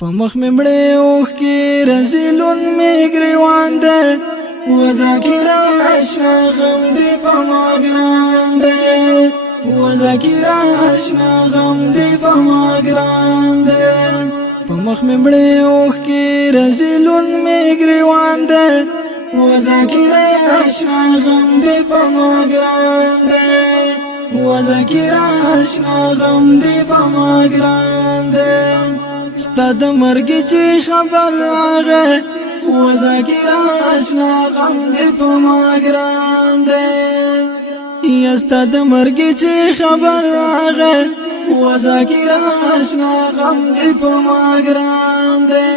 فمخ ممړې اوخ کې رزلون می ګریوان ده وذاکره آشنا غم دی په ما ګران ده وذاکره آشنا غم دی په ما ګران ده فمخ ممړې اوخ کې رزلون می ګریوان ده وذاکره آشنا غم دی په ما ګران ده وذاکره آشنا غم دی په ما ګران ده ستا د مرګ چې خبر راغی وذاکره آشنا غم دې په ما ګران دی یا ستا د مرګ چې خبر راغی وذاکره آشنا غم دې په ما ګران دی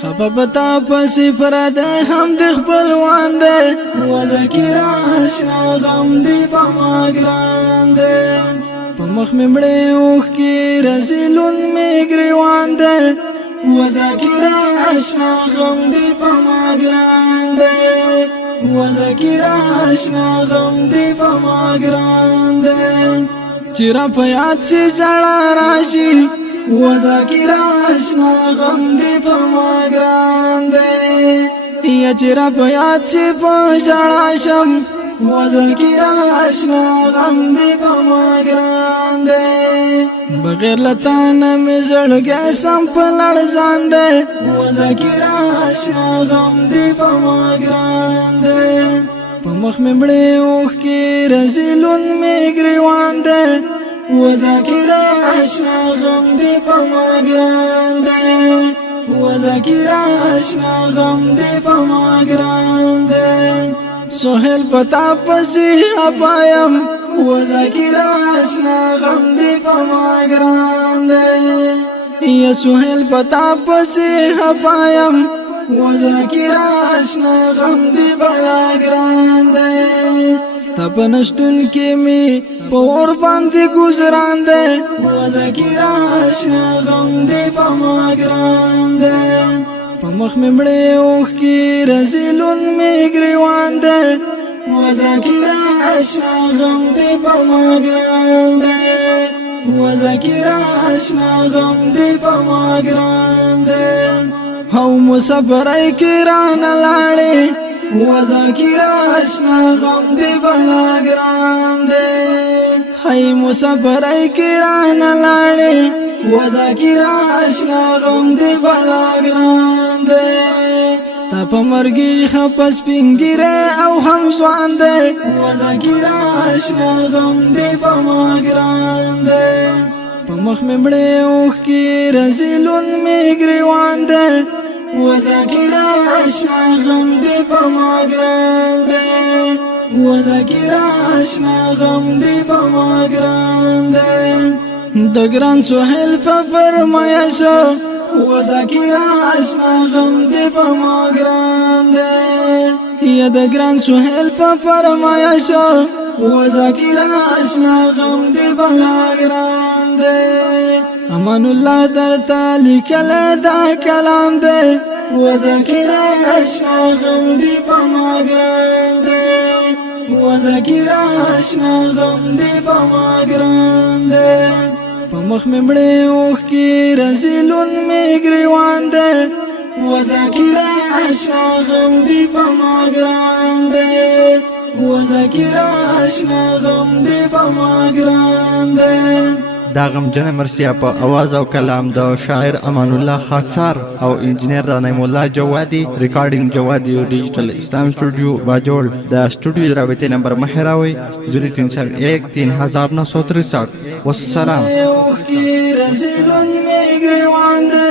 خپه پتا پسې پرده هم د خپلوان دی وذاکره آشنا غم دې په ما ګران دی فمخ ممړې اوخ کې رزلون می ګریوان ده وذاکره آشنا غم دی په ما ګران ده وذاکره آشنا غم دی په ما ګران ده چیرې په یاد سي جړا راشي وذاکره آشنا غم دی په ما ګران ده یا چیرې په یاد سي په جړا شم وذاکره آشنا غم دی په ما ګران ده بغیر لتانه می زړګی سم په لړزان ده وذاکره آشنا غم دی په ما ګران ده په مخ می مړې اوخ کې رزلون می ګریوان ده وذاکره آشنا غم دی په ما ګران ده وذاکره آشنا غم دی په ما ګران ده سهیل پتا پسې اپایم وذاکره آشنا غم دی په ما ګران ده یا سهیل پتا پسې اپایم وذاکره آشنا غم دی په ما ګران ده ستا په نشتون کې می په اور باندې گزاران ده وذاکره آشنا غم دی په ما ګران ده فمخ ممړې اوخ کې رزلون می ګریوان ده وذاکره آشنا غم دی په ما ګران ده وذاکره آشنا غم دی په ما ګران ده هو مسافر کران لاړې وذاکره آشنا غم دی په ما ګران ده هي مسافر کران لاړې وذاکره آشنا غم دی په ما ګران ده ستا په مرګي خپس پنګره او هم ځوان ده وذاکره آشنا غم دی په ما ګران ده په مخ ممړې اوخ کې رزلون می ګریوان ده وذاکره آشنا غم دی په ما ګران ده وذاکره آشنا غم دی په ما ګران ده د ګران سهیل په فرمایشو وذاکره آشنا غم دی په ما ګران ده یا د ګران سهیل په فرمایشو وذاکره آشنا غم دی په ما ګران ده امان الله درته لیکل دا کلام ده وذاکره آشنا غم دی په ما ګران ده وذاکره آشنا غم دی په ما ګران ده فمخ ممړې اوخ کې رزلون می ګریوان ده وذاکره آشنا غم دی په ما ګران ده وذاکره آشنا غم دی په ما ګران ده دا غمجن مرسیا په आवाज او کلام د شاعر امان الله خاکسار او انجینر رانیم الله جوادی ریکارډینګ جوادی او ډیجیټل اسلام سټوډیو باجوړ د سټوډیو رابطې نمبر مهراوي 0301 3963 والسلام رزلون می ګریوان ده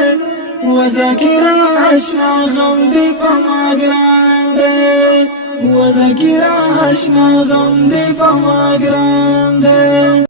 وذاکره آشنا غم دی په ما ګران ده وذاکره آشنا غم دی په ما ګران ده